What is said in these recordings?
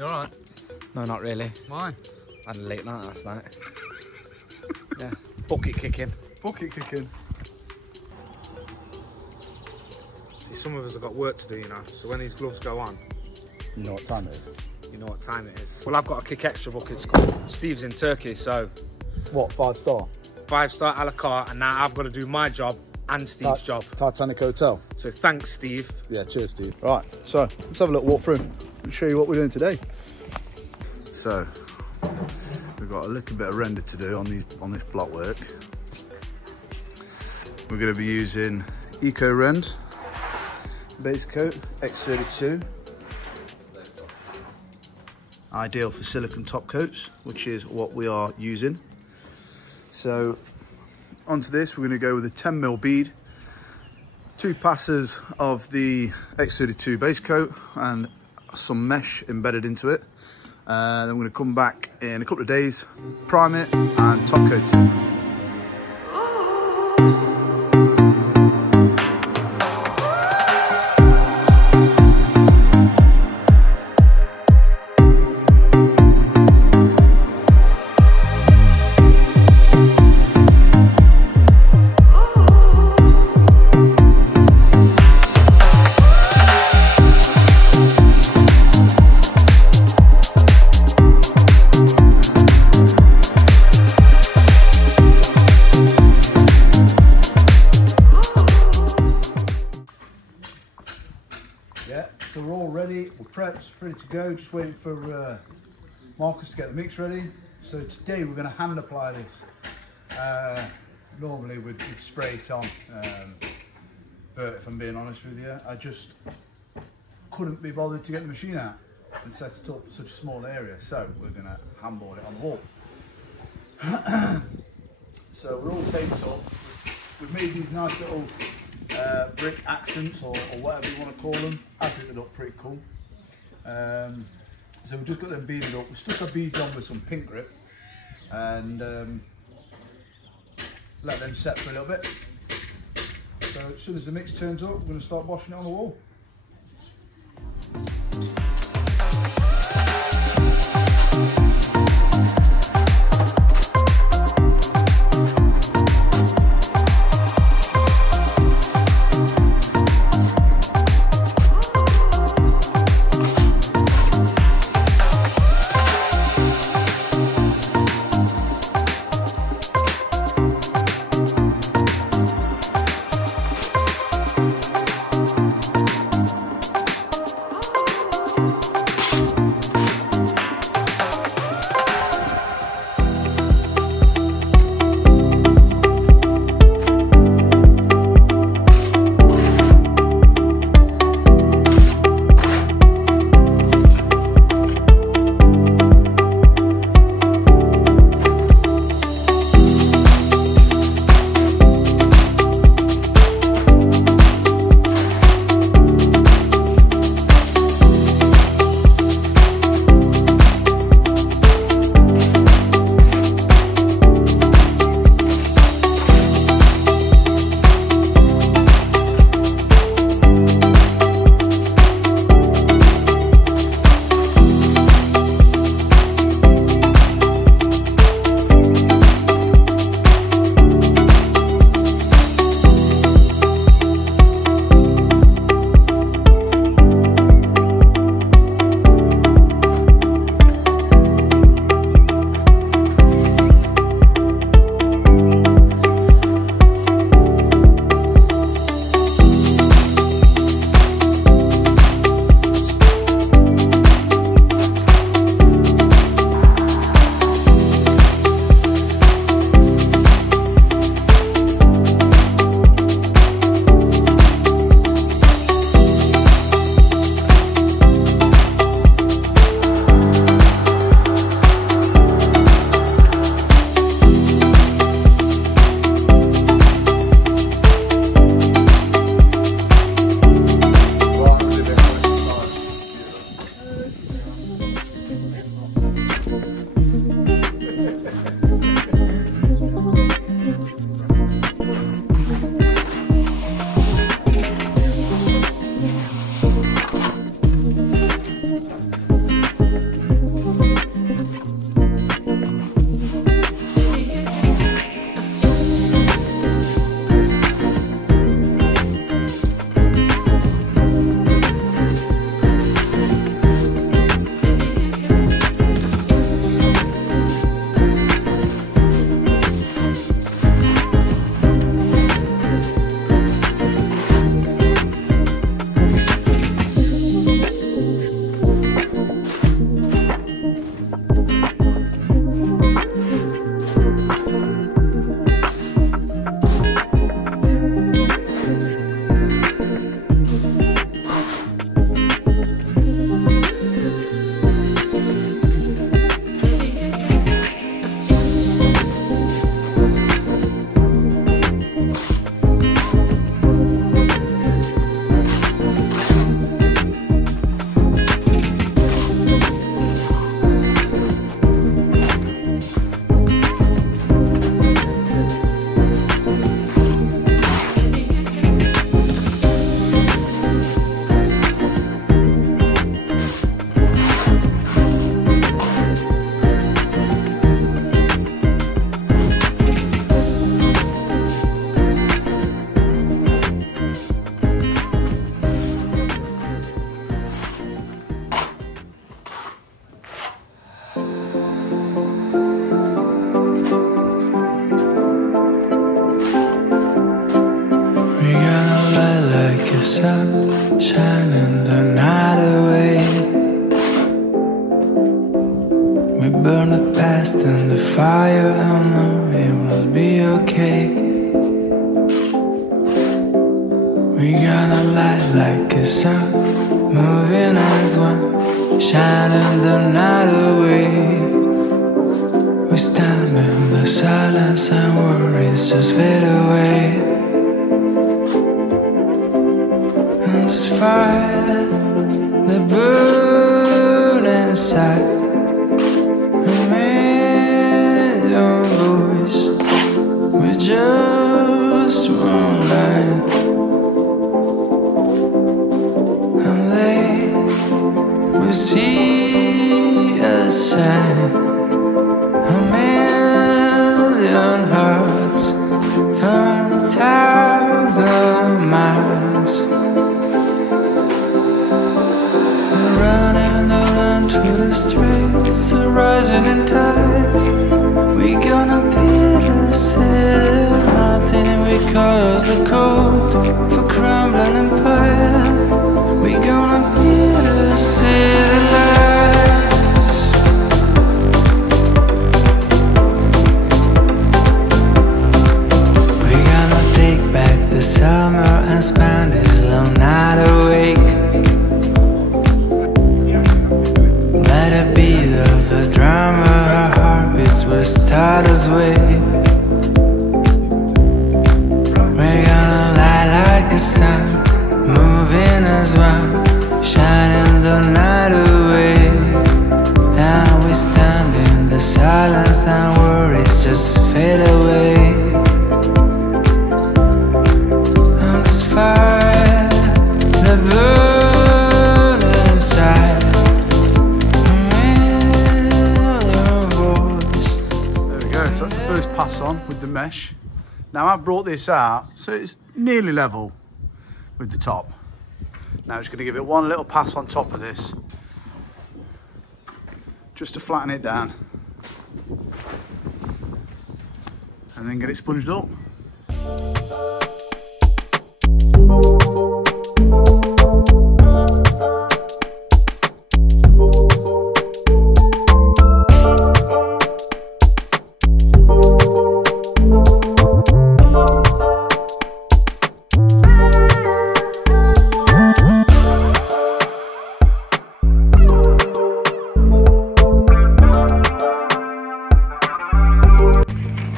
You alright? No, not really. Why? I had a late night last night. Yeah. Bucket kicking. Bucket kicking. See, some of us have got work to do, you know, so when these gloves go on... You know what time it is? You know what time it is. Well, I've got to kick extra buckets because Steve's in Turkey, so... What, 5-star? 5-star a la carte, and now I've got to do my job and Steve's job. Titanic Hotel. So thanks, Steve. Yeah, cheers, Steve. Right, so let's have a little walk through and show you what we're doing today. So, we've got a little bit of render to do on this block work. We're going to be using Eco Rend base coat X32. Ideal for silicone top coats, which is what we are using. So onto this, we're going to go with a 10mm bead, 2 passes of the X32 base coat and some mesh embedded into it. Then we're going to come back in a couple of days, prime it and top coat it. Yeah, so we're all ready, we're prepped, ready to go, just waiting for Marcus to get the mix ready. So today we're going to hand apply this. Normally we'd spray it on, but if I'm being honest with you, I just couldn't be bothered to get the machine out and set it up for such a small area, so we're going to handboard it on the wall. So we're all taped up, we've made these nice little brick accents or whatever you want to call them. I think they look pretty cool. So we've just got them beaded up. We stuck our beads on with some pink grip and let them set for a little bit. So as soon as the mix turns up, we're going to start washing it on the wall. sun shining the night away. We burn the past in the fire, I know it will be okay. We got a light like a sun, moving as one, shining the night away. We stand in the silence and worries just fade away. And this fire that burns inside, a million voices with just one line. And they will see us shine. A million hearts from 1,000 miles. They're running through the streets, rising in tides. We gonna build a city, nothing we cause the cold for crumbling empire. We gonna build a city lights. We gonna take back the summer and spend this long night awake. Let it beat of a drummer, our heartbeats will start us way. We're gonna light like a sun, moving as one, shining the night away. And we stand in the silence and worries just fade away. And this fire that burns inside, a million voices. There we go, so that's the first pass on with the mesh. Now I've brought this out so it's nearly level with the top. Now I'm just going to give it one little pass on top of this, just to flatten it down, and then get it sponged up.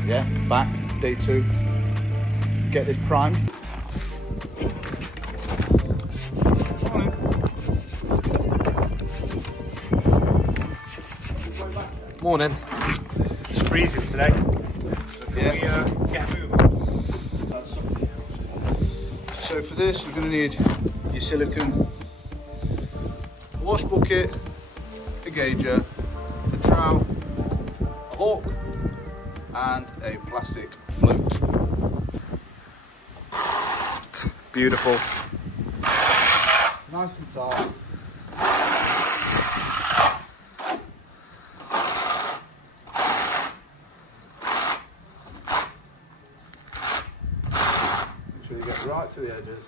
Yeah, back, day 2. Get this primed. Morning. It's freezing today. So can we get moving? So for this, you're going to need your silicone, a wash bucket, a gauger, a trowel, a hook, and a plastic float. Beautiful. Nice and tight. Make sure you get right to the edges.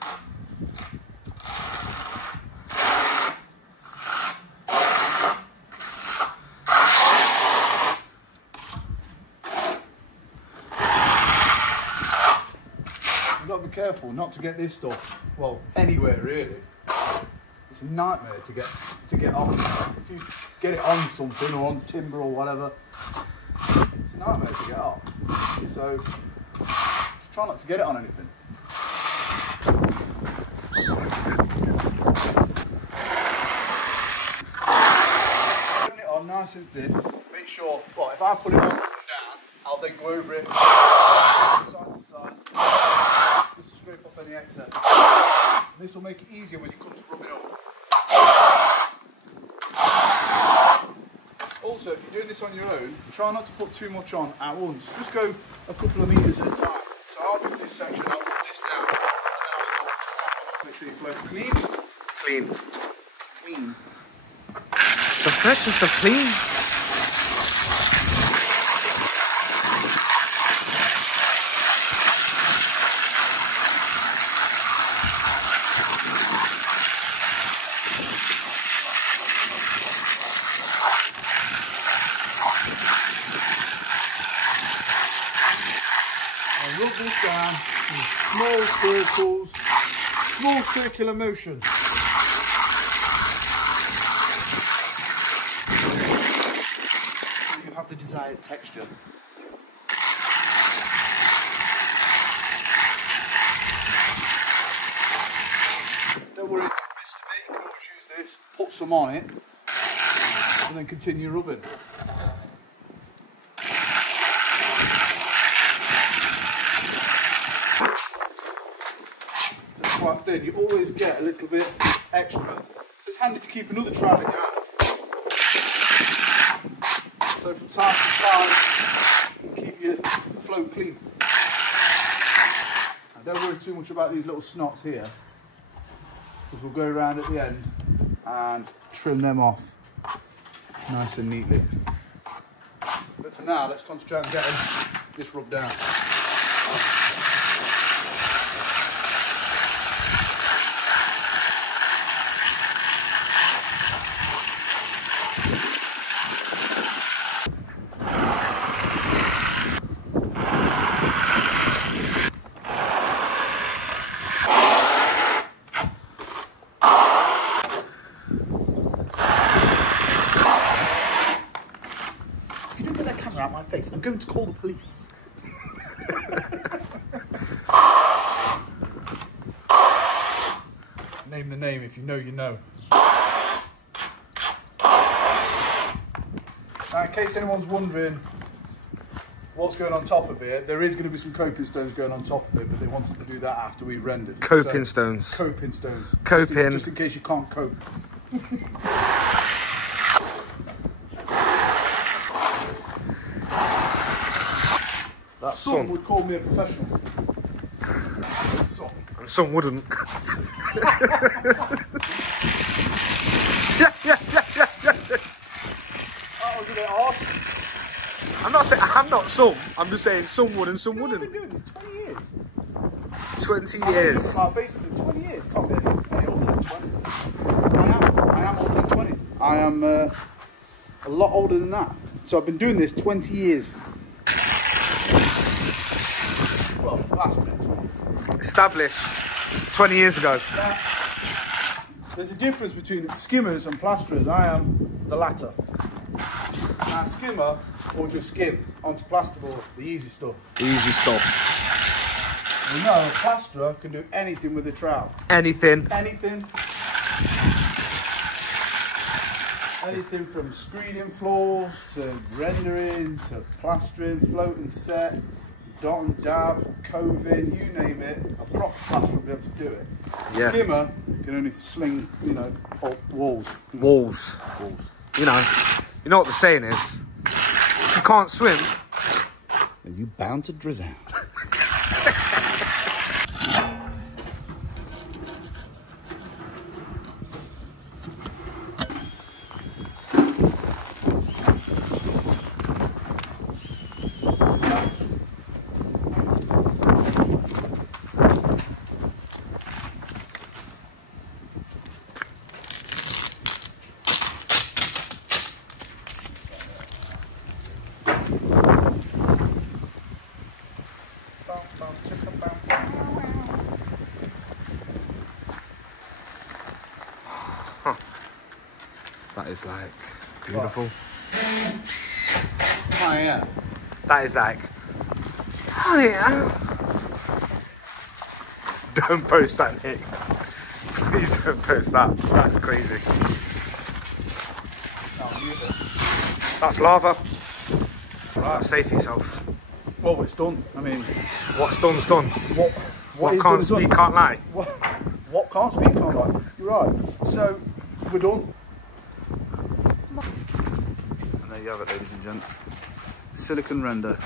You've got to be careful not to get this stuff, well, anywhere really. It's a nightmare to get on. If you get it on something or on timber or whatever, it's a nightmare to get off. So just try not to get it on anything. Putting it on nice and thin. Make sure, well, if I put it on down, I'll then go over it side to side, just to scrape off any excess. And this will make it easier when you come to rub it up. Also, if you're doing this on your own, try not to put too much on at once. Just go a couple of meters at a time. So I'll do this section, I'll put this down, and then I'll stop. Make sure you float clean. Clean. Clean. So fresh and so clean. And rub this down in small circles, small circular motion. So you have the desired texture. Don't worry if you missed a bit, you can always use this, put some on it, and then continue rubbing. Quite thin, you always get a little bit extra. It's handy to keep another trowel in your hand. So from time to time, keep your float clean. And don't worry too much about these little snots here, because we'll go around at the end and trim them off nice and neatly. But for now, let's concentrate on getting this rubbed down. Out my face. I'm going to call the police. Name the name. If you know, you know. Now, in case anyone's wondering what's going on top of it, there is going to be some coping stones going on top of it, but they wanted to do that after we rendered. Coping stones. Coping stones. Coping. Just in case you can't cope. Some would call me a professional. And some wouldn't. That was a bit harsh. I'm not saying I'm not some. I'm just saying some would and some wouldn't. I've been doing this 20 years. 20 years. My face in 20 years. Can't be any older than 20. I am older than 20. I am a lot older than that. So I've been doing this 20 years. Well, last minute. Established 20 years ago. There's a difference between skimmers and plasterers. I am the latter. Now, skimmer will just skim onto plasterboard, the easy stuff. Easy stuff. You know, a plasterer can do anything with a trowel. Anything. Anything. Anything from screening floors to rendering to plastering, floating set, dot and dab, coving, you name it. A proper plasterer will be able to do it. Yeah. Skimmer can only sling, you know, walls. Walls. You know what the saying is. If you can't swim, then you bound to drizzle. that is like beautiful. Oh yeah. That is like, oh yeah. Don't post that, Nick. Please don't post that. That's crazy. That's lava. Right. Safe yourself. Well, it's done. I mean, what's done's done. What can't speak can't lie. What can't speak can't lie. You're right. So we're done. And there you have it, ladies and gents. Silicone render.